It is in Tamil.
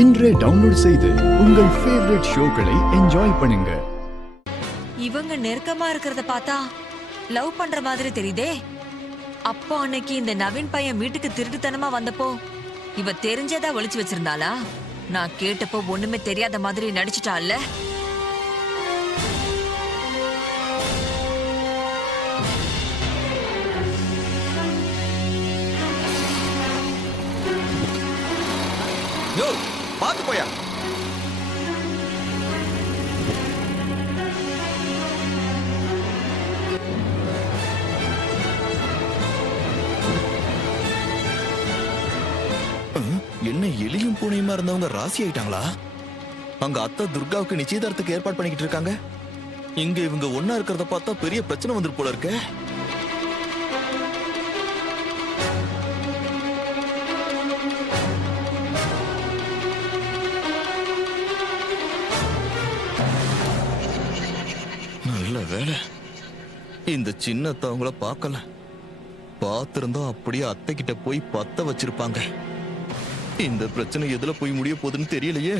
இன்றே டவுன்லோட் செய்து உங்கள் ஃபேவரட் ஷோக்களை என்ஜாய் பண்ணுங்க. இவங்க நெருக்கமா இருக்கிறத பார்த்தா லவ் பண்ற மாதிரி தெரியுதே. அப்போ அன்னைக்கு இந்த நவீன் பையன் வீட்டுக்கு திருட்டுத்தனமா வந்தப்போ இவ தெரிஞ்சதா ஒளிச்சு வச்சிருந்தாளா? நான் கேட்டப்போ ஒண்ணுமே தெரியாத மாதிரி நடிச்சிட்டாள்ல. யோ, பாத்து போயா. என்ன எலியும் பூனையுமா இருந்தவங்க ராசி ஆயிட்டாங்களா? அங்க அத்தை துர்காவுக்கு நிச்சயதார்த்தத்துக்கு ஏற்பாடு பண்ணிக்கிட்டு இருக்காங்க. இங்க இவங்க ஒன்னா இருக்கிறத பார்த்தா பெரிய பிரச்சனை வந்துட்டு போல இருக்க. நல்ல வேலை இந்த சின்னத்தை அவங்கள பார்க்கல. பார்த்திருந்தா அப்படியே அத்தை கிட்ட போய் பத்த வச்சிருப்பாங்க. இந்த பிரச்சனை எதுல போய் முடிய போகுதுன்னு தெரியலையே.